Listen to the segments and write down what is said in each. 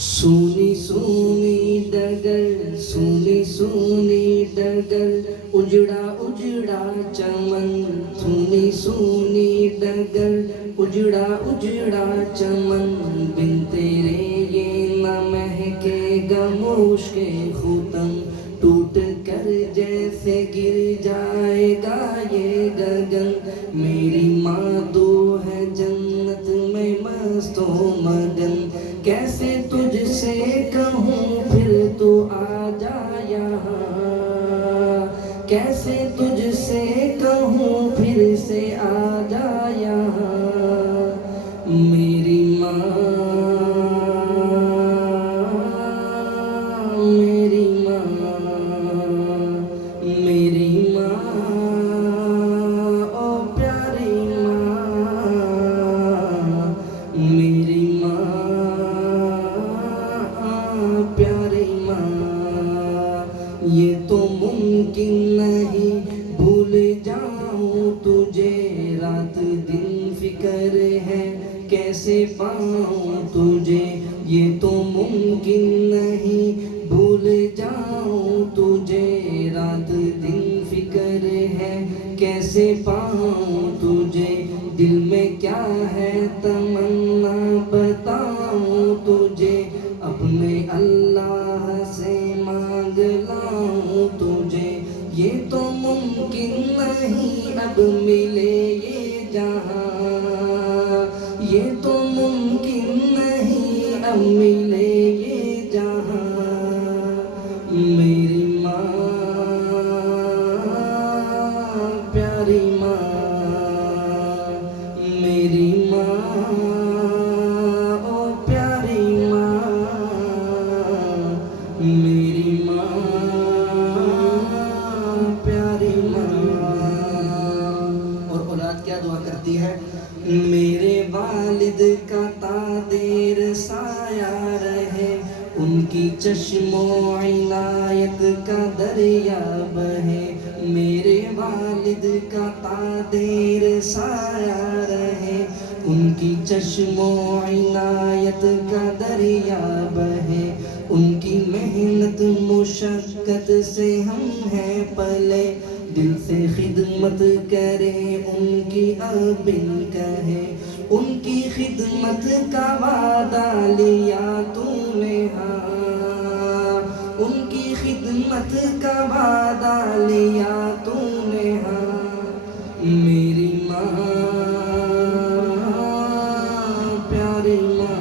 سونی سونی ڈگر سونی سونی ڈگر اجڑا اجڑا چمن سونی سونی ڈگر اجڑا اجڑا چمن بن تیرے یہ نہ مہکے گا مشک ختم ٹوٹ کر جیسے گر جائے گا یہ گگن میری ماں تو ہے جنت میں مست و مگن کیسے تجھ سے کہوں پھر تو آ جا یہاں کیسے تجھ سے کہوں پھر سے آ جا یہاں میری ماں میری ماں میری ماں او پیاری ماں میری ماں پیاری ماں یہ تو ممکن نہیں بھول جاؤں تجھے رات دن فکر ہے کیسے پاؤں تجھے یہ تو ممکن نہیں بھول جاؤں تجھے رات دن فکر ہے کیسے پاؤں تجھے دل میں کیا ہے تمنا بتاؤں تجھے اپنے اللہ سے مانگ لاؤں تجھے یہ تو ممکن نہیں اب ملے یہ جہاں یہ تو ممکن نہیں اب ملے یہ جہاں میری ماں پیاری ماں میری ماں او پیاری ماں میری ماں پیاری ماں اور اولاد کیا دعا کرتی ہے میرے والد کا تادیر سایہ رہے ان کی چشم و عنایت کا دریا بہے میرے والد کا تادیر سایہ رہے ان کی چشم و عنایت کا دریا بہے ان کی محنت مشقت سے ہم ہیں پلے دل سے خدمت کرے ان کی ابن کہے ان کی خدمت کا وعدہ لیا تو نے ہاں ان کی خدمت کا وعدہ لیا تو نے ہاں میری ماں پیاری ماں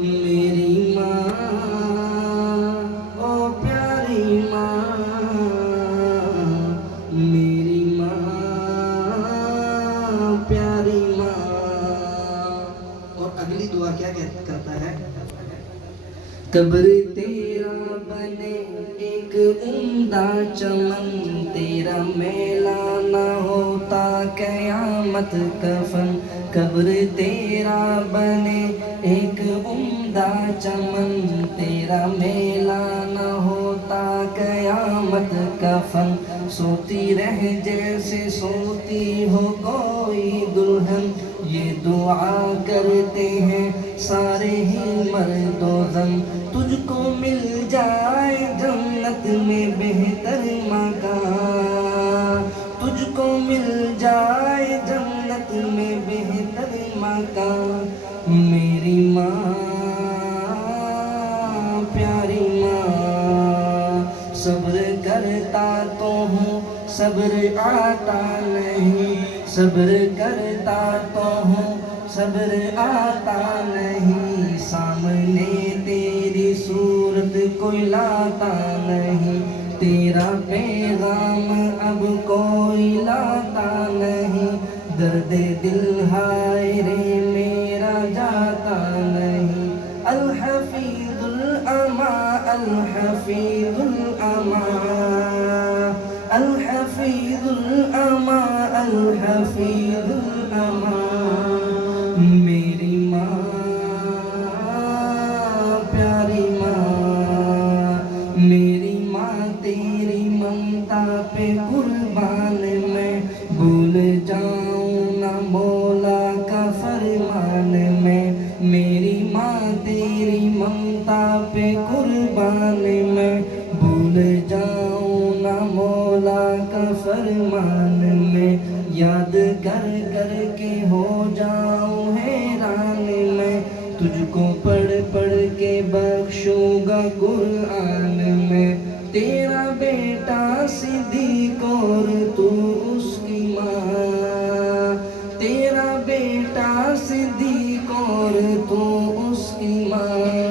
میری ماں او پیاری ماں میری ماں پیاری ماں اور اگلی دعا کیا کرتا ہے قبر تیرا بنے ایک عمدہ چمن تیرا میلہ نہ ہوتا قیامت کفن قبر تیرا بنے ایک عمدہ چمن تیرا میلہ نہ ہوتا قیامت کفن سوتی رہ جیسے سوتی ہو کوئی دلہن یہ دعا کرتے ہیں سارے ہی مرد و زن تجھ کو مل جائے جنت میں بہتر مکان تجھ کو مل جائے جنت میں بہتر مکان میری ماں پیاری ماں صبر کرتا تو ہوں صبر آتا نہیں صبر کرتا تو ہوں صبر آتا نہیں سامنے تیری صورت کوئی لاتا نہیں تیرا پیغام اب کوئی لاتا نہیں درد دل ہائے رے میرا جاتا نہیں الحفیظ الاما الحفیظ الاما الحفیظ الاما الحفیظ الاما میری ماں پیاری ماں میری ماں تیری ممتا پہ قربان میں بھول جاؤں نہ مولا کا فرمان میں میری ماں تیری عطا پہ قربان میں بھول جاؤں نہ مولا کا فرمان میں یاد کر کر کے ہو جاؤں حیران میں تجھ کو پڑھ پڑھ کے بخشوں گا قرآن میں تیرا بیٹا صدیق اور تو اس کی ماں تیرا بیٹا صدیق اور تو اس کی ماں